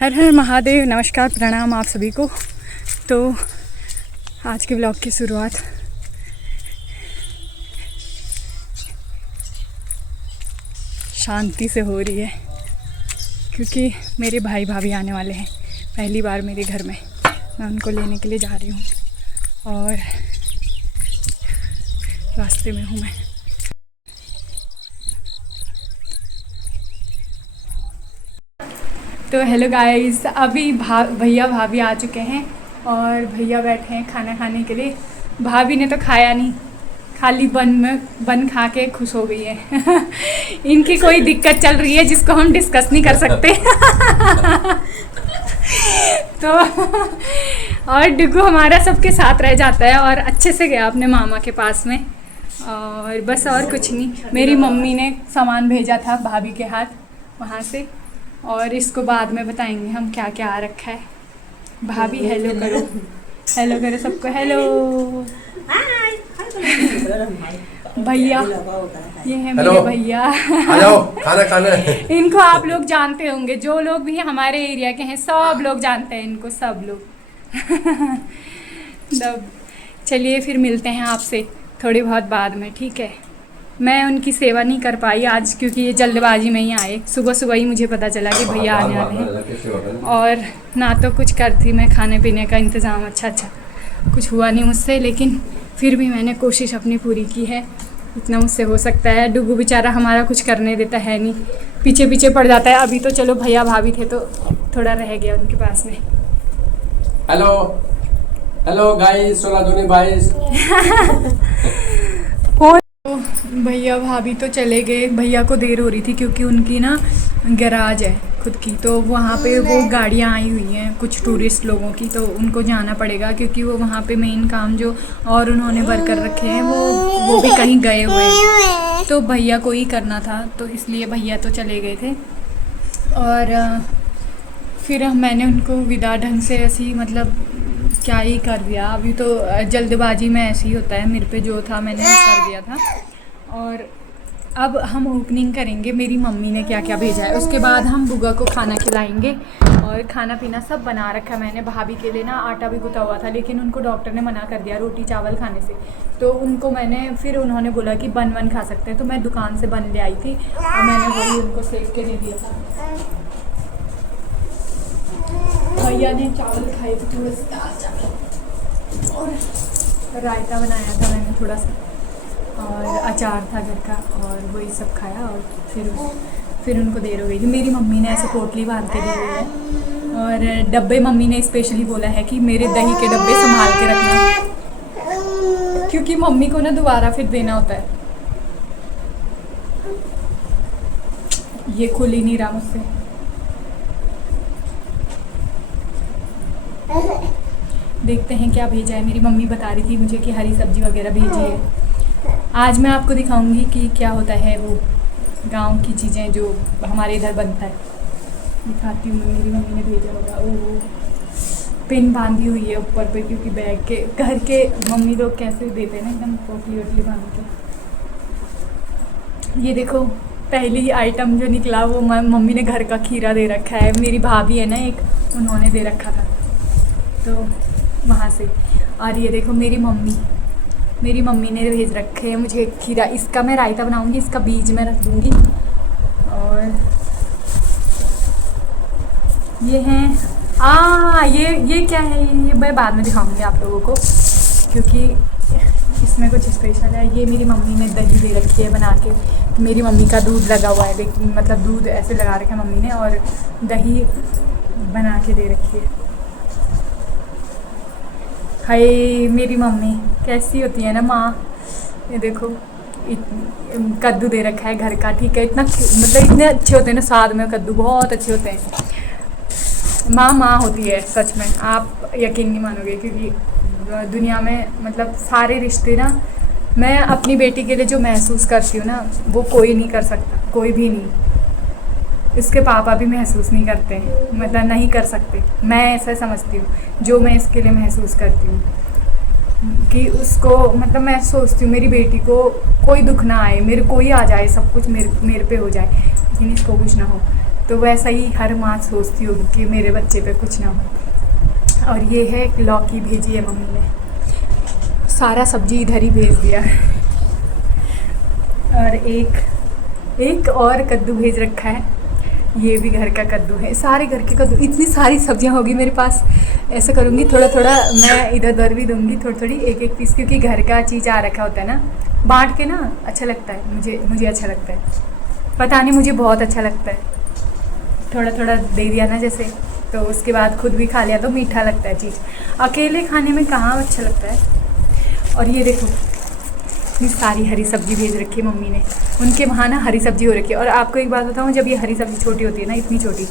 हर हर महादेव। नमस्कार, प्रणाम आप सभी को। तो आज के ब्लॉग की शुरुआत शांति से हो रही है क्योंकि मेरे भाई भाभी आने वाले हैं पहली बार मेरे घर में। मैं उनको लेने के लिए जा रही हूँ और रास्ते में हूँ मैं। तो हेलो गाइस, अभी भैया भाभी आ चुके हैं और भैया बैठे हैं खाना खाने के लिए। भाभी ने तो खाया नहीं, खाली बन खा के खुश हो गई है। इनकी कोई दिक्कत चल रही है जिसको हम डिस्कस नहीं कर सकते। तो और डिग्गू हमारा सबके साथ रह जाता है और अच्छे से गया अपने मामा के पास में। और बस और कुछ नहीं, मेरी मम्मी ने सामान भेजा था भाभी के हाथ वहाँ से, और इसको बाद में बताएंगे हम क्या क्या आ रखा है। भाभी हेलो करो, हेलो करो सबको, हेलो। भैया, ये है मेरे भैया। आ जाओ खाना खाना। इनको आप लोग जानते होंगे, जो लोग भी हमारे एरिया के हैं सब लोग जानते हैं इनको, सब लोग। तब चलिए फिर मिलते हैं आपसे थोड़ी बहुत बाद में, ठीक है। मैं उनकी सेवा नहीं कर पाई आज क्योंकि ये जल्दबाजी में ही आए। सुबह सुबह ही मुझे पता चला कि भैया आने वाले हैं और ना तो कुछ करती मैं खाने पीने का इंतज़ाम अच्छा कुछ हुआ नहीं मुझसे, लेकिन फिर भी मैंने कोशिश अपनी पूरी की है, इतना मुझसे हो सकता है। डुगू बेचारा हमारा कुछ करने देता है नहीं, पीछे पीछे पड़ जाता है। अभी तो चलो भैया भाभी थे तो थोड़ा रह गया उनके पास में। हेलो हेलो गाइस, 16 दूनी 22। भैया भाभी तो चले गए। भैया को देर हो रही थी क्योंकि उनकी ना गैराज है खुद की, तो वहाँ पे वो गाड़ियाँ आई हुई हैं कुछ टूरिस्ट लोगों की, तो उनको जाना पड़ेगा क्योंकि वो वहाँ पे मेन काम जो और उन्होंने वर्कर रखे हैं वो भी कहीं गए हुए हैं, तो भैया को ही करना था, तो इसलिए भैया तो चले गए थे। और फिर मैंने उनको विदा ढंग से ऐसी मतलब क्या ही कर दिया। अभी तो जल्दबाजी में ऐसे ही होता है, मेरे पे जो था मैंने कर दिया था। और अब हम ओपनिंग करेंगे, मेरी मम्मी ने क्या क्या भेजा है, उसके बाद हम बुआ को खाना खिलाएंगे। और खाना पीना सब बना रखा है मैंने। भाभी के लिए ना आटा भी गुथा हुआ था, लेकिन उनको डॉक्टर ने मना कर दिया रोटी चावल खाने से, तो उनको मैंने फिर उन्होंने बोला कि बन खा सकते हैं, तो मैं दुकान से बन ले आई थी और मैंने वही उनको सेक के दे दिया था। भैया ने चावल खाए थे थोड़े से, दाल चावल, और रायता बनाया था मैंने थोड़ा सा, और अचार था घर का, और वही सब खाया। और फिर उनको देर हो गई थी। मेरी मम्मी ने ऐसे पोटली बांध के दी हुई है, और डब्बे मम्मी ने स्पेशली बोला है कि मेरे दही के डब्बे संभाल के रखना, क्योंकि मम्मी को ना दोबारा फिर देना होता है। ये खुल ही नहीं रहा मुझसे। देखते हैं क्या भेजा है। मेरी मम्मी बता रही थी मुझे कि हरी सब्जी वगैरह भेजी है। आज मैं आपको दिखाऊंगी कि क्या होता है वो गांव की चीज़ें जो हमारे इधर बनता है, दिखाती हूँ। मेरी मम्मी ने भेजा होगा। वो पिन बांधी हुई है ऊपर पे, क्योंकि बैग के घर के मम्मी लोग कैसे देते हैं ना एकदम पोटली वोटली बांध के। ये देखो पहली आइटम जो निकला वो मम्मी ने घर का खीरा दे रखा है। मेरी भाभी है ना एक, उन्होंने दे रखा था तो वहाँ से। और ये देखो मेरी मम्मी ने भेज रखे हैं मुझे खीरा। इसका मैं रायता बनाऊंगी, इसका बीज मैं रख दूंगी। और ये हैं ये क्या है, ये मैं बाद में दिखाऊंगी आप लोगों को क्योंकि इसमें कुछ स्पेशल है। ये मेरी मम्मी ने दही दे रखी है बना के। मेरी मम्मी का दूध लगा हुआ है, मतलब दूध ऐसे लगा रखा है मम्मी ने, और दही बना के दे रखी है। हाय मेरी मम्मी कैसी होती है ना माँ। ये देखो कद्दू दे रखा है घर का, ठीक है। इतना मतलब इतने अच्छे होते हैं ना स्वाद में, कद्दू बहुत अच्छे होते हैं। माँ होती है सच में, आप यकीन नहीं मानोगे, क्योंकि दुनिया में मतलब सारे रिश्ते ना, मैं अपनी बेटी के लिए जो महसूस करती हूँ ना वो कोई नहीं कर सकता, कोई भी नहीं। इसके पापा भी महसूस नहीं करते, मतलब नहीं कर सकते। मैं ऐसा समझती हूँ जो मैं इसके लिए महसूस करती हूँ कि उसको, मतलब मैं सोचती हूँ मेरी बेटी को कोई दुख ना आए, मेरे को ही आ जाए सब कुछ, मेरे पे हो जाए, लेकिन इसको कुछ ना हो। तो वैसा ही हर माँ सोचती होगी कि मेरे बच्चे पे कुछ ना हो। और ये है लौकी भेजी है मम्मी ने, सारा सब्जी इधर ही भेज दिया है। और एक और कद्दू भेज रखा है, ये भी घर का कद्दू है। सारे घर के कद्दू, इतनी सारी सब्जियां होगी मेरे पास। ऐसा करूँगी थोड़ा थोड़ा मैं इधर उधर भी दूँगी, थोड़ी थोड़ी एक एक पीस, क्योंकि घर का चीज़ आ रखा होता है ना, बांट के ना अच्छा लगता है। मुझे अच्छा लगता है, पता नहीं मुझे बहुत अच्छा लगता है। थोड़ा थोड़ा दे दिया ना जैसे, तो उसके बाद खुद भी खा लिया तो मीठा लगता है चीज़, अकेले खाने में कहाँ अच्छा लगता है। और ये देखो इतनी सारी हरी सब्जी भेज रखी है मम्मी ने, उनके वहाँ ना हरी सब्जी हो रखी है। और आपको एक बात बताऊँ, जब ये हरी सब्जी छोटी होती है ना, इतनी छोटी,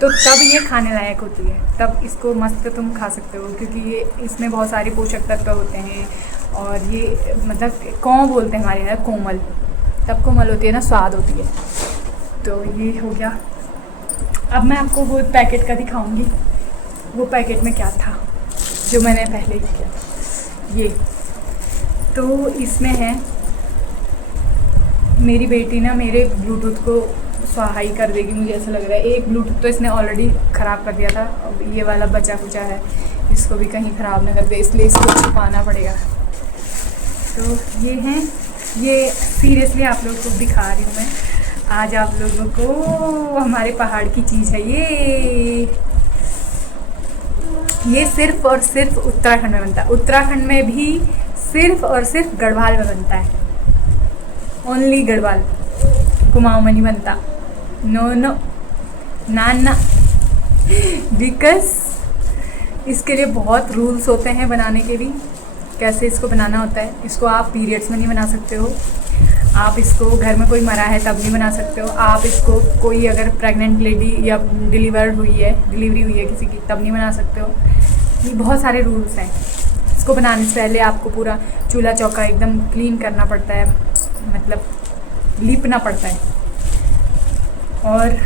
तो तब ये खाने लायक होती है, तब इसको मस्त तुम खा सकते हो, क्योंकि ये इसमें बहुत सारे पोषक तत्व होते हैं। और ये मतलब कौं बोलते हैं हमारे यहाँ, कोमल, तब कोमल होती है ना, स्वाद होती है। तो ये हो गया। अब मैं आपको वो पैकेट का दिखाऊंगी, वो पैकेट में क्या था जो मैंने पहले ही किया। ये तो इसमें है, मेरी बेटी ना मेरे ब्लूटूथ को स्वाहा ही कर देगी, मुझे ऐसा लग रहा है। एक ब्लूटूथ तो इसने ऑलरेडी ख़राब कर दिया था, अब ये वाला बचा कुचा है, इसको भी कहीं ख़राब ना कर दे, इसलिए इसको छुपाना पड़ेगा। तो ये हैं, ये सीरियसली आप लोगों को दिखा रही हूँ मैं आज आप लोगों को, हमारे पहाड़ की चीज़ है ये सिर्फ़ और सिर्फ उत्तराखंड में बनता है। उत्तराखंड में भी सिर्फ और सिर्फ गढ़वाल में बनता है, ओनली गढ़वाल, कुमाऊँ में नहीं बनता। नो ना बिकॉज इसके लिए बहुत रूल्स होते हैं बनाने के भी, कैसे इसको बनाना होता है। इसको आप पीरियड्स में नहीं बना सकते हो, आप इसको घर में कोई मरा है तब नहीं बना सकते हो, आप इसको कोई अगर प्रेग्नेंट लेडी या डिलीवरी हुई है किसी की, तब नहीं बना सकते हो। ये बहुत सारे रूल्स हैं। इसको बनाने से पहले आपको पूरा चूल्हा चौका एकदम क्लीन करना पड़ता है, मतलब लीपना पड़ता है। और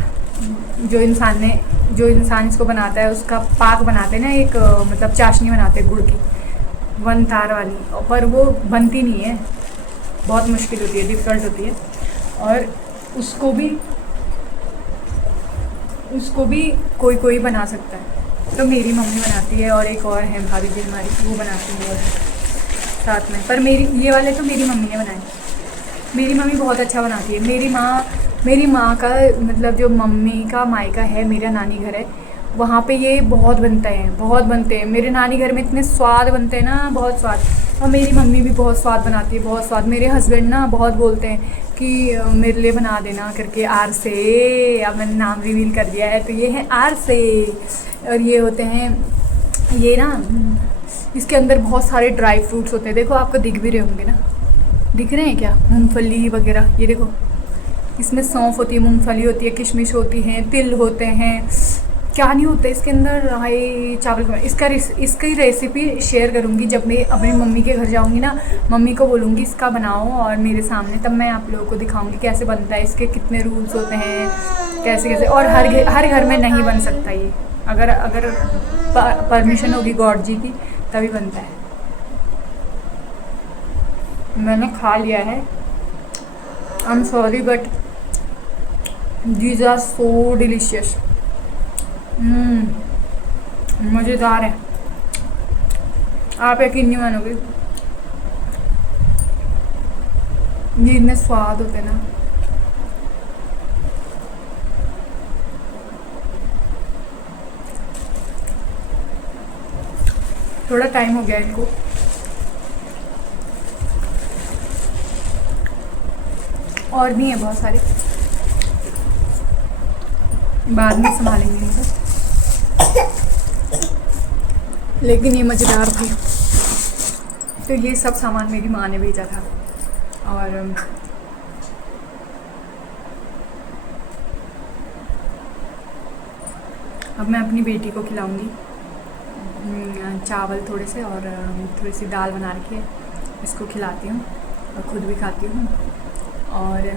जो इंसान इसको बनाता है उसका पाक बनाते हैं ना, एक मतलब चाशनी बनाते हैं गुड़ की, वन तार वाली, पर वो बनती नहीं है, बहुत मुश्किल होती है, डिफ़िकल्ट होती है। और उसको भी कोई बना सकता है। तो मेरी मम्मी बनाती है, और एक और है भाभी जी हमारी, वो बनाती है साथ में। पर ये वाले तो मेरी मम्मी ने बनाए। मेरी मम्मी बहुत अच्छा बनाती है। मेरी माँ का मतलब जो मम्मी का मायका है, मेरा नानी घर है, वहाँ पे ये बहुत बनते हैं। मेरे नानी घर में इतने स्वाद बनते हैं ना, बहुत स्वाद। और मेरी मम्मी भी बहुत स्वाद बनाती है, बहुत स्वाद। मेरे हस्बैंड ना बहुत बोलते हैं कि मेरे लिए बना देना करके, आर से, अब मैंने नाम रिवील कर दिया है, तो ये है आर से। और ये होते हैं, ये ना इसके अंदर बहुत सारे ड्राई फ्रूट्स होते हैं, देखो आपको दिख भी रहे होंगे ना, दिख रहे हैं क्या, मूंगफली वगैरह, ये देखो इसमें सौंफ होती है, मूंगफली होती है, किशमिश होती हैं, तिल होते हैं, क्या नहीं होता है इसके अंदर, हाई चावल। इसकी रेसिपी शेयर करूँगी जब मैं अपनी मम्मी के घर जाऊँगी ना, मम्मी को बोलूँगी इसका बनाओ और मेरे सामने, तब मैं आप लोगों को दिखाऊँगी कैसे बनता है, इसके कितने रूल्स होते हैं, कैसे। और हर घर में नहीं बन सकता ये, अगर परमिशन होगी गॉड जी की तभी बनता है। मैंने खा लिया है, I am sorry but these are so delicious. मज़ेदार है, आप यकीन नहीं मानोगे, ये इतने स्वाद होते ना। थोड़ा टाइम हो गया इनको, और भी हैं बहुत सारे, बाद में संभालेंगे इनको, लेकिन ये मज़ेदार थे। तो ये सब सामान मेरी माँ ने भेजा था। और अब मैं अपनी बेटी को खिलाऊंगी चावल थोड़े से, और थोड़ी सी दाल बना रखी है, इसको खिलाती हूँ और ख़ुद भी खाती हूँ। और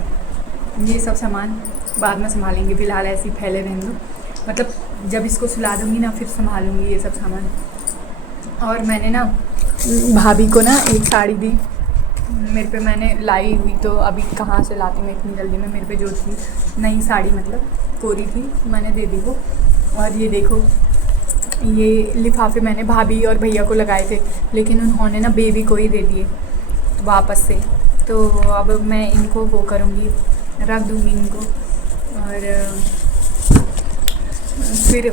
ये सब सामान बाद में संभालेंगे, फ़िलहाल ऐसे ही फैले रहने दो, मतलब जब इसको सुला दूँगी ना फिर संभालूँगी ये सब सामान। और मैंने ना भाभी को ना एक साड़ी दी मेरे पे, मैंने लाई हुई, तो अभी कहाँ से लाती मैं इतनी जल्दी में, मेरे पे जो थी नई साड़ी, मतलब कोरी थी, मैंने दे दी वो। और ये देखो, ये लिफाफे मैंने भाभी और भैया को लगाए थे, लेकिन उन्होंने ना बेबी को ही दे दिए वापस से। तो अब मैं इनको वो करूँगी, रख दूँगी इनको। और फिर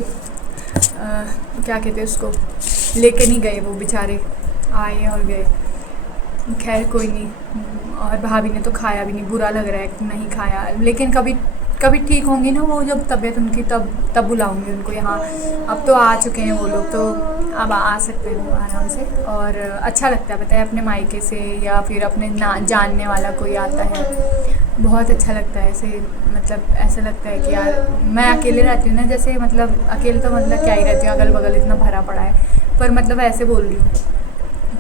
क्या कहते हैं उसको, लेके नहीं गए वो बेचारे, आए और गए। खैर कोई नहीं। और भाभी ने तो खाया भी नहीं, बुरा लग रहा है नहीं खाया, लेकिन कभी कभी ठीक होंगी ना वो, जब तबीयत उनकी, तब बुलाऊंगी उनको यहाँ। अब तो आ चुके हैं वो लोग, तो अब आ सकते हैं वो आराम से। और अच्छा लगता है, पता है, अपने मायके से या फिर अपने ना जानने वाला कोई आता है, बहुत अच्छा लगता है ऐसे। मतलब ऐसा लगता है कि यार मैं अकेले रहती हूँ ना, जैसे मतलब अकेले तो मतलब क्या ही रहती हूँ, अगल बगल इतना भरा पड़ा है, पर मतलब ऐसे बोल रही हूँ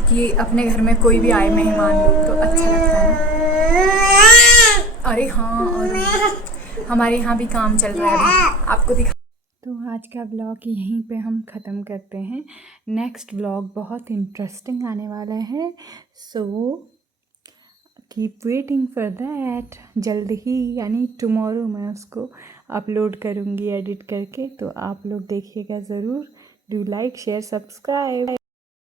कि अपने घर में कोई भी आए मेहमान लोग तो अच्छा लगता है। अरे हाँ, और हमारे यहाँ भी काम चल रहा है अभी, आपको दिखा। तो आज का ब्लॉग यहीं पे हम ख़त्म करते हैं। नेक्स्ट ब्लॉग बहुत इंटरेस्टिंग आने वाला है, so keep waiting for that. जल्द ही यानी टुमारो मैं उसको अपलोड करूँगी एडिट करके, तो आप लोग देखिएगा ज़रूर। Do like share subscribe.